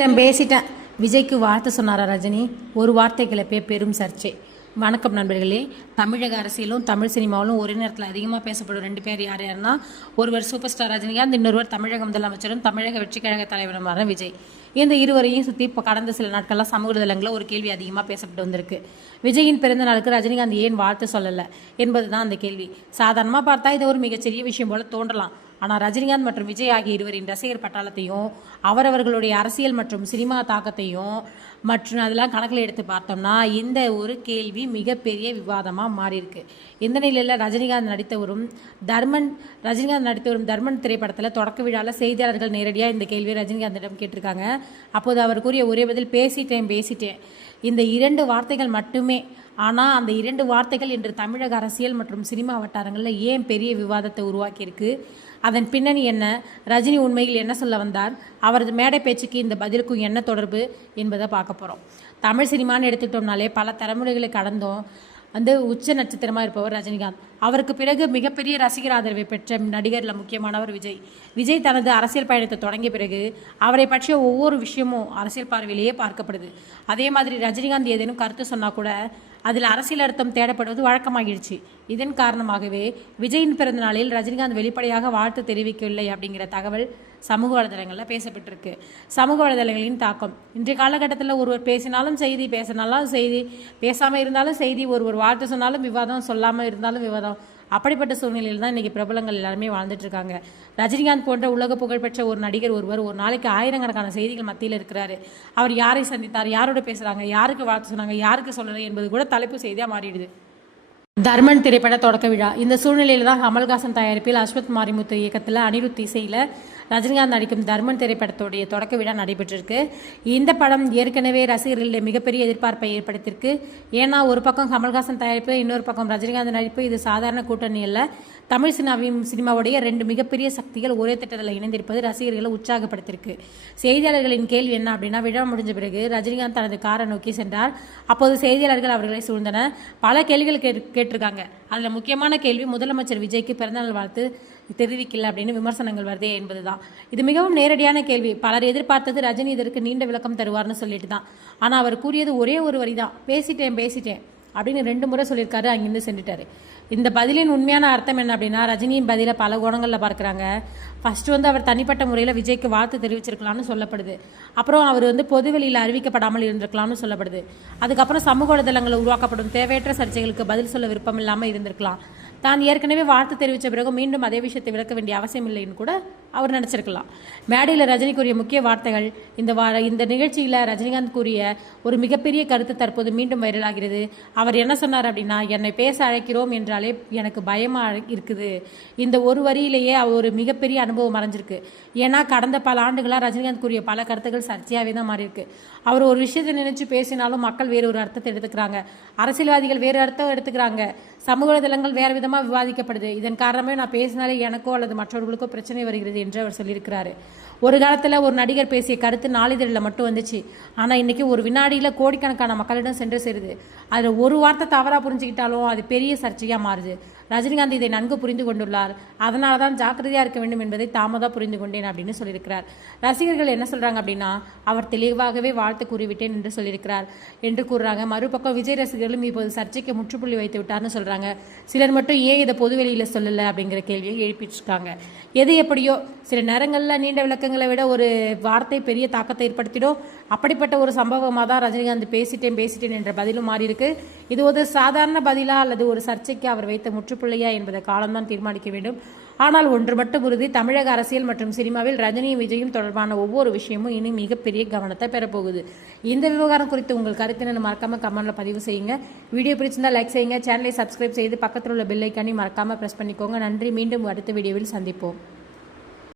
பேசிட்டேன். விஜய்க்கு வாழ்த்து சொன்னாரா ரஜினி? ஒரு வார்த்தை கிளப்பிய பெரும் சர்ச்சை. வணக்கம் நண்பர்களே. தமிழக அரசியலும் தமிழ் சினிமாவிலும் ஒரே நேரத்தில் அதிகமாக பேசப்படும் ரெண்டு பேர் யார் யாருன்னா, ஒருவர் சூப்பர் ஸ்டார் ரஜினிகாந்த், இன்னொருவர் தமிழக முதலமைச்சரும் தமிழக வெற்றி கழக தலைவருமான விஜய். இந்த இருவரையும் சுற்றி இப்போ கடந்த சில நாட்கள்லாம் சமூக வலைதளங்களில் ஒரு கேள்வி அதிகமாக பேசப்பட்டு வந்திருக்கு. விஜயின் பிறந்த நாளுக்கு ரஜினிகாந்த் ஏன் வாழ்த்து சொல்லலை என்பது தான் அந்த கேள்வி. சாதாரணமாக பார்த்தா இது ஒரு மிகச்சிறிய விஷயம் போல தோன்றலாம். ஆனால் ரஜினிகாந்த் மற்றும் விஜய் ஆகிய இருவரின் ரசிகர் பட்டாளத்தையும் அவரவர்களுடைய அரசியல் மற்றும் சினிமா தாக்கத்தையும் மற்றும் அதெல்லாம் கணக்கில் எடுத்து பார்த்தோம்னா இந்த ஒரு கேள்வி மிகப்பெரிய விவாதமாக மாறியிருக்கு. இந்த நிலையில் ரஜினிகாந்த் நடித்த வரும் தர்மன் திரைப்படத்தில் தொடக்க விழாவில் செய்தியாளர்கள் நேரடியாக இந்த கேள்வியை ரஜினிகாந்திடம் கேட்டிருக்காங்க. அப்போது அவர் கூறிய ஒரே பதில் பேசிட்டேன். இந்த 2 வார்த்தைகள் மட்டுமே. ஆனால் அந்த 2 வார்த்தைகள் இன்று தமிழக அரசியல் மற்றும் சினிமா வட்டாரங்களில் ஏன் பெரிய விவாதத்தை உருவாக்கியிருக்கு? அதன் பின்னணி என்ன? ரஜினி உண்மையில் என்ன சொல்ல வந்தார்? அவரது மேடை பேச்சுக்கு இந்த பதிலுக்கும் என்ன தொடர்பு என்பதை பார்க்க போகிறோம். தமிழ் சினிமான்னு எடுத்துக்கிட்டோம்னாலே பல தலைமுறைகளை கடந்தும் உச்ச நட்சத்திரமாக இருப்பவர் ரஜினிகாந்த். அவருக்கு பிறகு மிகப்பெரிய ரசிகர் ஆதரவை பெற்ற நடிகரில் முக்கியமானவர் விஜய். விஜய் தனது அரசியல் பயணத்தை தொடங்கிய பிறகு அவரை பற்றிய ஒவ்வொரு விஷயமும் அரசியல் பார்வையிலேயே பார்க்கப்படுது. அதே மாதிரி ரஜினிகாந்த் ஏதேனும் கருத்து சொன்னால் கூட அதில் அரசியல் அர்த்தம் தேடப்படுவது வழக்கமாகிடுச்சு. இதன் காரணமாகவே விஜயின் பிறந்த நாளில் ரஜினிகாந்த் வெளிப்படையாக வாழ்த்து தெரிவிக்கவில்லை அப்படிங்கிற தகவல் சமூக வலைதளங்களில் பேசப்பட்டிருக்கு. சமூக வலைதளங்களின் தாக்கம் இன்றைய காலகட்டத்தில் ஒருவர் பேசினாலும் செய்தி, பேசாமல் இருந்தாலும் செய்தி, ஒருவர் வாழ்த்து சொன்னாலும் விவாதம், சொல்லாமல் இருந்தாலும் விவாதம். அப்படிப்பட்ட சூழ்நிலையில் தான் இன்றைக்கி பிரபலங்கள் எல்லாருமே வாழ்ந்துட்டு இருக்காங்க. ரஜினிகாந்த் போன்ற உலக புகழ்பெற்ற ஒரு நடிகர் ஒருவர் ஒரு நாளைக்கு ஆயிரக்கணக்கான செய்திகள் மத்தியில் இருக்கிறாரு. அவர் யாரை சந்தித்தார், யாரோட பேசுகிறாங்க, யாருக்கு வாழ்த்து சொன்னாங்க, யாருக்கு சொல்லலை என்பது கூட தலைப்பு செய்தியாக மாறிடுது. தர்மன் திரைப்பட தொடக்க விழா. இந்த சூழ்நிலையில் தான் கமல்ஹாசன் தயாரிப்பில் அஸ்வத் மாரிமுத்து இயக்கத்தில் அனிருத் இசையில் ரஜினிகாந்த் நடிக்கும் தர்மன் திரைப்படத்துடைய தொடக்க விழா நடைபெற்றிருக்கு. இந்த படம் ஏற்கனவே ரசிகர்களில் மிகப்பெரிய எதிர்பார்ப்பை ஏற்படுத்தியிருக்கு. ஏன்னா ஒரு பக்கம் கமல்ஹாசன் தயாரிப்பு, இன்னொரு பக்கம் ரஜினிகாந்த் நடிப்பு. இது சாதாரண கூட்டணி அல்ல. தமிழ் சினிமாவுடைய 2 மிகப்பெரிய சக்திகள் ஒரே திட்டத்தில் இணைந்திருப்பது ரசிகர்களை உற்சாகப்படுத்தியிருக்கு. செய்தியாளர்களின் கேள்வி என்ன அப்படின்னா, விழா முடிஞ்ச பிறகு ரஜினிகாந்த் தனது காரை நோக்கி சென்றார். அப்போது செய்தியாளர்கள் அவர்களை சூழ்ந்தனர். பல கேள்விகள் கேட்டிருக்காங்க. அதில் முக்கியமான கேள்வி முதலமைச்சர் விஜய்க்கு பிறந்தநாள் வாழ்த்து தெரிவிக்கல அப்படின்னு விமர்சனங்கள் வருதே என்பதுதான். இது மிகவும் நேரடியான கேள்வி. பலர் எதிர்பார்த்தது ரஜினி இதற்கு நீண்ட விளக்கம் தருவார்னு சொல்லிட்டு தான். ஆனால் அவர் கூறியது ஒரே ஒரு வரி தான், பேசிட்டேன் அப்படின்னு 2 முறை சொல்லியிருக்காரு. அங்கிருந்து சென்றுட்டாரு. இந்த பதிலின் உண்மையான அர்த்தம் என்ன அப்படின்னா, ரஜினியின் பதிலை பல கோணங்களில் பார்க்குறாங்க. ஃபர்ஸ்ட் அவர் தனிப்பட்ட முறையில் விஜய்க்கு வாழ்த்து தெரிவிச்சிருக்கலாம்னு சொல்லப்படுது. அப்புறம் அவர் பொதுவெளியில் அறிவிக்கப்படாமல் இருந்திருக்கலாம்னு சொல்லப்படுது. அதுக்கப்புறம் சமூக வலைதளங்களில் உருவாக்கப்படும் தேவையற்ற சர்ச்சைகளுக்கு பதில் சொல்ல விருப்பம் இல்லாமல் இருந்திருக்கலாம். தான் ஏற்கனவே வாழ்த்து தெரிவித்த பிறகு மீண்டும் அதே விஷயத்தை விளக்க வேண்டிய அவசியம் இல்லைன்னு கூட அவர் நினச்சிருக்கலாம். மேடையில் ரஜினி கூறிய முக்கிய வார்த்தைகள். இந்த நிகழ்ச்சியில் ரஜினிகாந்த் கூறிய ஒரு மிகப்பெரிய கருத்து தற்போது மீண்டும் வைரலாகிறது. அவர் என்ன சொன்னார் அப்படின்னா, என்னை பேச அழைக்கிறோம் என்றாலே எனக்கு பயமாக இருக்குது. இந்த ஒரு வரியிலேயே ஒரு மிகப்பெரிய அனுபவம் மறைஞ்சிருக்கு. ஏன்னா கடந்த பல ஆண்டுகளாக ரஜினிகாந்த் கூறிய பல கருத்துக்கள் சர்ச்சையாகவே தான் மாறியிருக்கு. அவர் ஒரு விஷயத்தை நினைச்சு பேசினாலும் மக்கள் வேறு ஒரு அர்த்தத்தை எடுத்துக்கிறாங்க, அரசியல்வாதிகள் வேறு அர்த்தம் எடுத்துக்கிறாங்க, சமூக வலைதளங்கள் வேறு விதமாக விவாதிக்கப்படுது. இதன் காரணமே நான் பேசினாலே எனக்கோ அல்லது மற்றவர்களுக்கோ பிரச்சனை வருகிறது என்று அவர் சொல்லியிருக்கிறாரு. ஒரு காலத்தில் ஒரு நடிகர் பேசிய கருத்து நாளிதழில் மட்டும் வந்துச்சு. ஆனால் இன்னைக்கு ஒரு வினாடியில் கோடிக்கணக்கான மக்களிடம் சென்று சேருது. அதில் ஒரு வார்த்தை தவறாக புரிஞ்சுக்கிட்டாலும் அது பெரிய சர்ச்சையாக மாறுது. ரஜினிகாந்த் இதை நன்கு புரிந்து கொண்டுள்ளார். அதனால தான் ஜாக்கிரதையாக இருக்க வேண்டும் என்பதை தாமதாக புரிந்து கொண்டேன் அப்படின்னு சொல்லியிருக்கிறார். ரசிகர்கள் என்ன சொல்கிறாங்க அப்படின்னா, அவர் தெளிவாகவே வாழ்த்து கூறிவிட்டேன் என்று சொல்லியிருக்கிறார் என்று கூறுறாங்க. மறுபக்கம் விஜய் ரசிகர்களும் இப்போது சர்ச்சைக்கு முற்றுப்புள்ளி வைத்து விட்டார்னு சொல்கிறாங்க. சிலர் மட்டும் ஏன் இதை பொதுவெளியில் சொல்லலை அப்படிங்கிற கேள்வியை எழுப்பிச்சிருக்காங்க. எது எப்படியோ சில நேரங்களில் நீண்ட விளக்கங்களை விட ஒரு வார்த்தை பெரிய தாக்கத்தை ஏற்படுத்திடும். அப்படிப்பட்ட ஒரு சம்பவமாக தான் ரஜினிகாந்த் பேசிட்டேன் என்ற பதிலும் மாறி இருக்கு. இது ஒரு சாதாரண பதிலா அல்லது ஒரு சர்ச்சைக்கு அவர் வைத்த முற்றுப்புள்ளியா என்பதை காலம்தான் தீர்மானிக்க வேண்டும். ஆனால் ஒன்று மட்டும் உறுதி, தமிழக அரசியல் மற்றும் சினிமாவில் ரஜினியும் விஜயும் தொடர்பான ஒவ்வொரு விஷயமும் இனி மிகப்பெரிய கவனத்தை பெறப்போகுது. இந்த விவகாரம் குறித்து உங்கள் கருத்தினை மறக்காம கமெண்ட்ல பதிவு செய்யுங்க. வீடியோ பிடிச்சிருந்தா லைக் செய்யுங்க. சேனலை சப்ஸ்கிரைப் செய்து பக்கத்தில் உள்ள பெல் ஐக்கானை மறக்காம பிரஸ் பண்ணிக்கோங்க. நன்றி. மீண்டும் அடுத்த வீடியோவில் சந்திப்போம்.